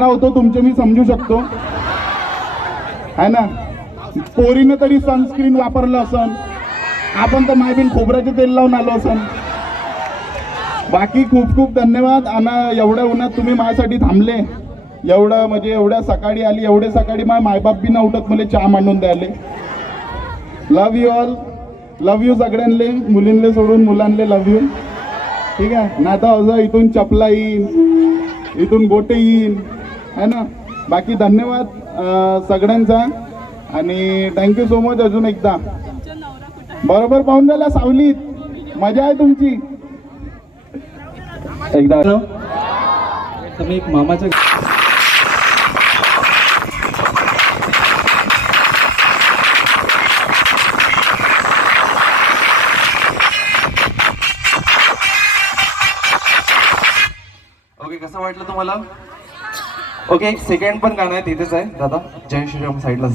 मारा होतो तुमचे मी समजू शकतो है ना. पोरीनं तरी सनस्क्रीन वापरलं असन, आपण तर मायबीन खोबऱ्याचे तेल लावून आलो असन. बाकी खूप खूप धन्यवाद. आणि एवढ्या उन्हात तुम्ही माझ्यासाठी थांबले, एवढं म्हणजे एवढ्या सकाळी आली, एवढे सकाळी माझ्या मायबाप बी ना उठत मला चहा मांडून द्यायले. लव यू ऑल, लव यू सगळ्यांले, मुलींले सोडून मुलांले लव यू. ठीक आहे ना. आता असं इथून चपला येईन, इथून गोटे येईन है ना. बाकी धन्यवाद सगळ्यांचा आणि थँक्यू सो मच अजून एकदा. बरोबर पाहून राहिला सावलीत, मजा आहे तुमची. एकदा तुम्ही एक मामाच्या ओके, कसं वाटलं तुम्हाला? ओके, एक सेकंड पण गाणं आहे तिथेच आहे दादा, जय श्रीराम साईडला.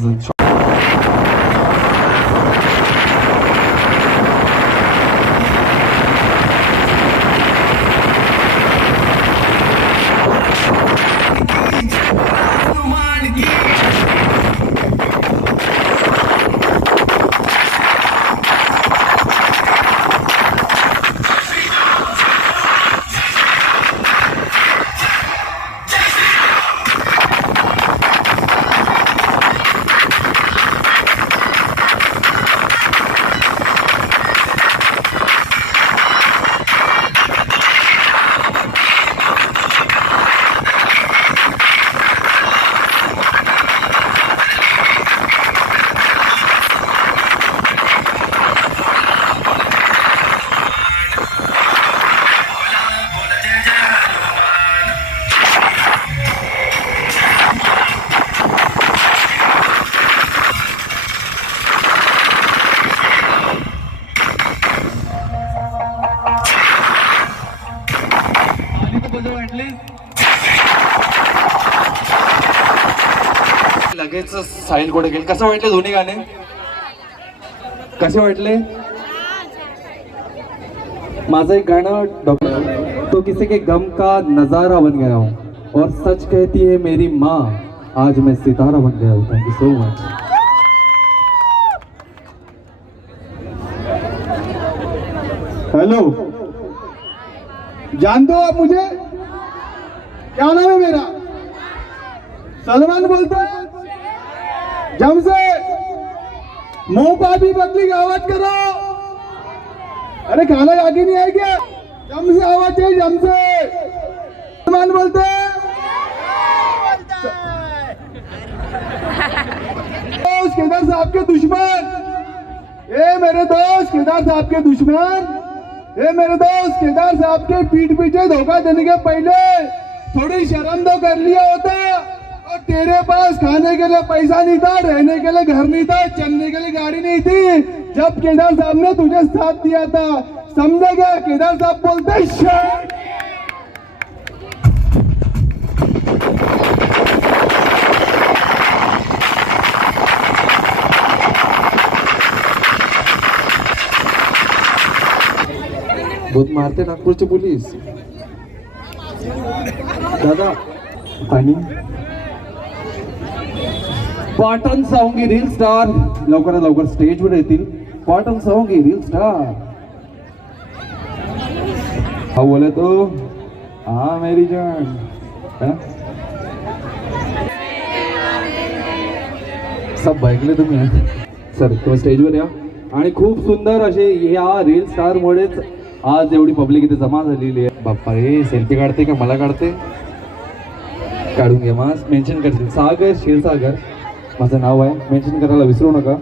लगेच साहिल कोडे गेले. कसं वाटले दोन्ही गाणे? कसे वाटले? माझं एक गाणं तो किसी के गम का नजारा बन गया हूँ और सच कहती है मेरी माँ आज मैं सितारा बन गया हूँ. Thank you so much. Hello, जानते हो आप मुझे? क्या नाम है मेरा? सलमान बोलते हैं. जम से मुंह पापी पब्लिक आवाज करो. अरे खाना आगे नहीं है क्या? जम से आवाज है, जम से. सलमान बोलते हैं. दोस्त केदार साहब के दुश्मन, ए मेरे दोस्त केदार साहब के दुश्मन, ए मेरे दोस्त केदार साहब के पीठ पीछे धोखा देने के पहले थोड़ी शर्म तो कर लिया होता. और तेरे पास खाने के लिए पैसा नहीं था, रहने के लिए घर नहीं था, चलने के लिए गाड़ी नहीं थी जब केदार साहब ने तुझे साथ दिया था. समझे क्या? केदार साहब बोलते शेर. बहुत मारते नागपूरची पोलीस. दादा पाणी. पाटण सावंगी रील स्टार लवकरात लवकर स्टेजवर येतील. Patan Sawangi reel star. हा बोले तो हा मेरी जान. सब ऐकले तुम्ही सर. तुम्ही स्टेजवर या. आणि खूप सुंदर असे या रील स्टार मुळेच आज एवढी पब्लिक इथे जमा झालेली आहे. बाप्पा हे सेल्फी काढते का मला काढते? काढून घ्या. मग मेन्शन करतील सागर क्षीरसागर माझं नाव आहे. मेन्शन करायला विसरू नका.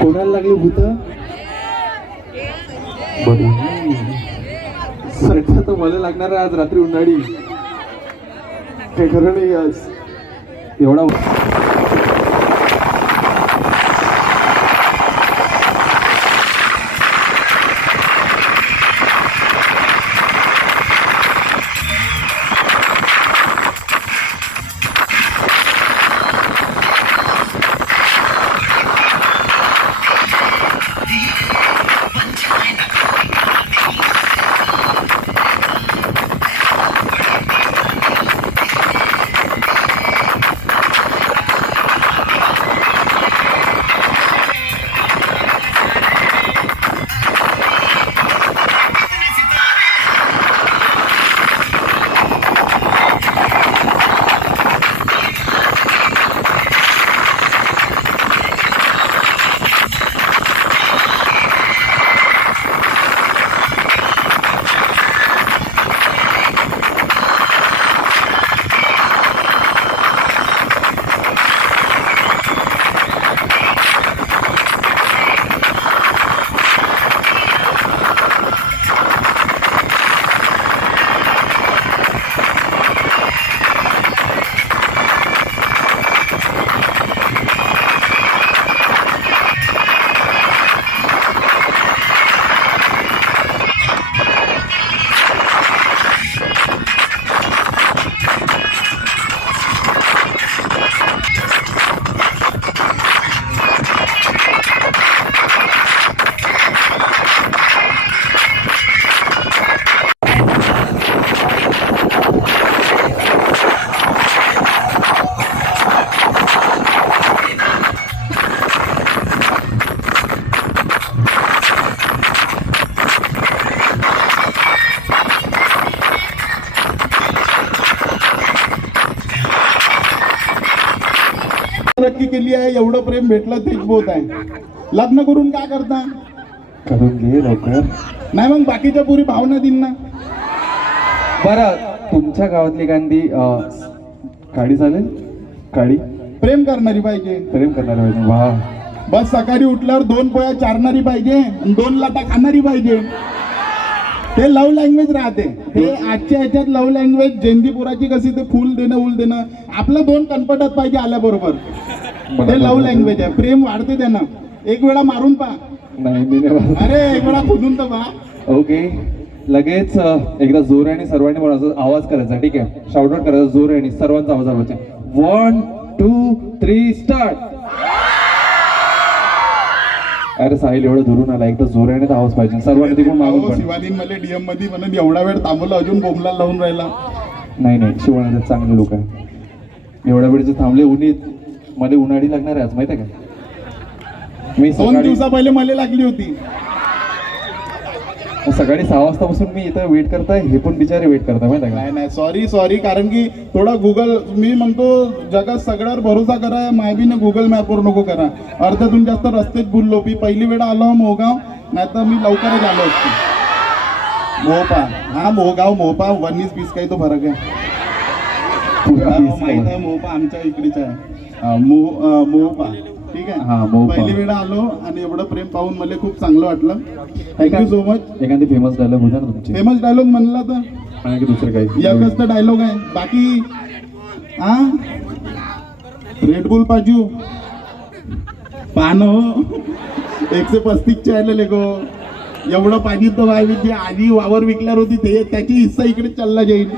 कोणाला लागली भूत? सरकार तर मला लागणार आहे आज रात्री उन्हाळी. काही खरं नाही आज एवढा. तरक्की केली आहे, एवढं प्रेम भेटलं तेच बहुत आहे. लग्न करून काय करता? करून घे लवकर. नाही मग बाकीच्या पुरी भावना दिन ना. बरं, तुमच्या गावातली एखादी काळी चालेल? काळी प्रेम करणारी पाहिजे. प्रेम करणार पाहिजे. वा, बस सकाळी उठल्यावर 2 पोळ्या चारणारी पाहिजे आणि 2 लाटा खाणारी पाहिजे. ते लव्ह लँग्वेज राहते. ते आजच्या ह्याच्यात लव्ह लँग्वेज जयंतीपुराची कशी ते फुल देणं उल देणं, आपलं 2 कनपटात पाहिजे आल्याबरोबर. ते लव्ह लँग्वेज आहे. प्रेम वाढते त्यानं. एक वेळा मारून पहा. नाही मी नाही. अरे एक वेळा खोदून तर पहा. ओके, लगेच एकदा जोराने सर्वांनी म्हणायचं, आवाज करायचा. ठीक आहे, शाउट आउट करायचा जोराने, सर्वांचा आवाज आवायचा. 1 2 3 स्टार्ट. अरे साहिल एवढं दुरून आला, एकदा जोराने तर आवाज पाहिजे सर्वांनी तिकडून मागून पण. शिवाजीन मला डीएम मध्ये म्हणून एवढा वेळ थांबवलं, अजून बोंबला लावून राहिला. नाही नाही, शिवण्याचे चांगले लोक आहे. एवढ्या वेळेचे थांबले. उन्हीत मला उन्हाळी लागणार आहे आज, माहिती आहे का? मी 2 दिवसा पहिले मला लागली होती. सकाळी 6 वाजतापासून मी इथं वेट करताय, हे पण बिचारे वेट करताय, माहिती आहे का? नाही नाही, सॉरी कारण की थोडा गुगल, मी म्हणतो जगात सगळ्यावर भरोसा करा, मायबीने गुगल मॅपवर नको करा. अर्ध्यातून जास्त रस्तेच भुललो. मी पहिली वेळा आलो मोहगाव, नाही तर मी लवकरच आलो असतो. मोहपा, हा मोहगाव मोहपा 19-20 काही तो फरक आहे. माहित आहे मोहपा आमच्या इकडेच आहे. मोहपा, ठीक आहे. हा, मोहपा. पहिली वेळा आलो आणि एवढं प्रेम पाहून मला खूप चांगलं वाटलं. Thank you so much. एखादी फेमस डायलॉग होता ना तुमची? फेमस डायलॉग म्हणला तर आणि की दुसरं काही एकच तर डायलॉग आहे. बाकी हा रेड बुल पाजू पानो 135 चे आलेले गो. एवढं पाणी तर जे आधी वावर विकल्यावर होती ते त्याची हिस्सा इकडे चालला जाईल.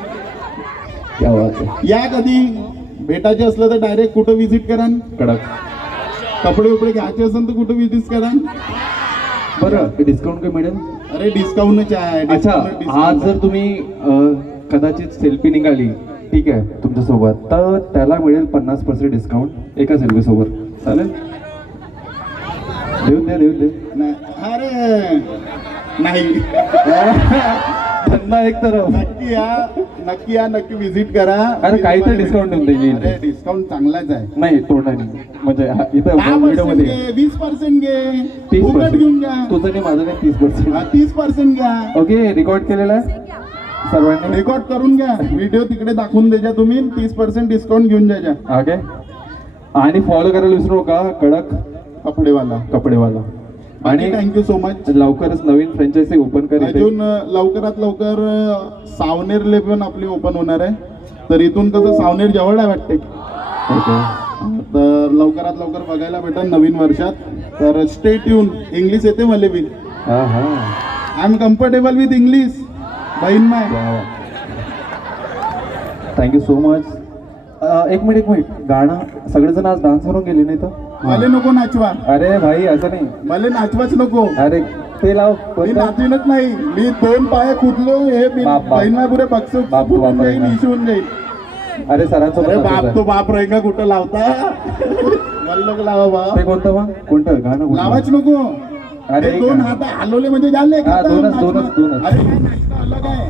क्या बात आहे. या कधी भेटायचे असलं तर डायरेक्ट कुठं व्हिजिट करा. कडक. कपडे उपडे घ्यायचे असेल तर कुठं व्हिजिट करा. बरं, डिस्काउंट काय मिळेल? अरे डिस्काउंटच आहे. अच्छा, आज जर तुम्ही कदाचित सेल्फी निघाली, ठीक आहे, तुमच्यासोबत, तर त्याला मिळेल 50% डिस्काउंट एका सेल्फी सोबत. चालेल? देऊन दे. नाही, अरे नाही. धंदा एक तर नक्की व्हिजिट करा. अरे काहीतरी डिस्काउंट देऊन देईल. अरे डिस्काउंट चांगलाच आहे. नाही, तोडा नाही. म्हणजे इथं 10% व्हिडिओमध्ये घे, 20% घे, 30% फुकट घेऊन घ्या. तुझं नाही, माझं नाही. 30%. 30% घ्या. ओके, रेकॉर्ड केलेला आहे सर्वांनी. रेकॉर्ड करून घ्या. व्हिडिओ तिकडे दाखवून द्यायचा तुम्ही. 30% डिस्काउंट घेऊन द्यायचा. ओके, आणि फॉलो करायला विसरू नका, कडक कपडेवाला. आणि थँक्यू सो मच. लवकरच नवीन फ्रँचायझी ओपन करेल. अजून लवकरात लवकर सावनेरले पण आपली ओपन होणार आहे. तर इथून कसं सावनेर जवळ आहे वाटते. तर लवकरात लवकर बघायला भेटेल नवीन वर्षात. तर स्टे ट्यून. इंग्लिश येते मला बी. I am comfortable with English. बहीण माय. Thank you so much. एक मिनिट, गाणं सगळेजण आज डान्स करून गेले नाही तर? मला नको नाचवा. अरे भाई, असं नाही. मला नाचवाच नको. अरे ते लाव. मी नाचवीनच नाही. मी 2 पाय खुदलो हे बहीण माय पुरे बक्षीस इशून जाईल. अरे सरांचं अरे बाप तो बाप रहेगा कुठं लावता. मला नको लावा बाप. ते कोणतं मग? कोणतं गाणं? लावाच नको. अरे 2 हात हलवले म्हणजे झाले. दोनच. अरे अलग आहे.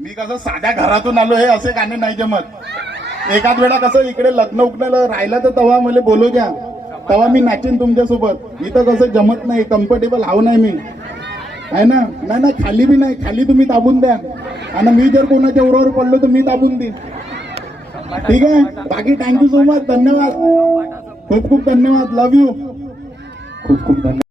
मी कसं साध्या घरातून आलो, हे असे गाणे नाही जमत. एखाद वेळा कसं इकडे लग्न उकण्याला राहिला तर तेव्हा मला बोलू द्या, तेव्हा मी नाचीन तुमच्यासोबत. इथं कसं जमत नाही, कम्फर्टेबल हाव नाही मी, आहे ना. नाही खाली बी नाही. खाली तुम्ही दाबून द्या आणि मी जर कोणाच्या उरावर पडलो तर मी दाबून देईन. ठीक आहे. बाकी थँक्यू सो मच. धन्यवाद. खूप खूप धन्यवाद. Love you. खूप खूप धन्यवाद.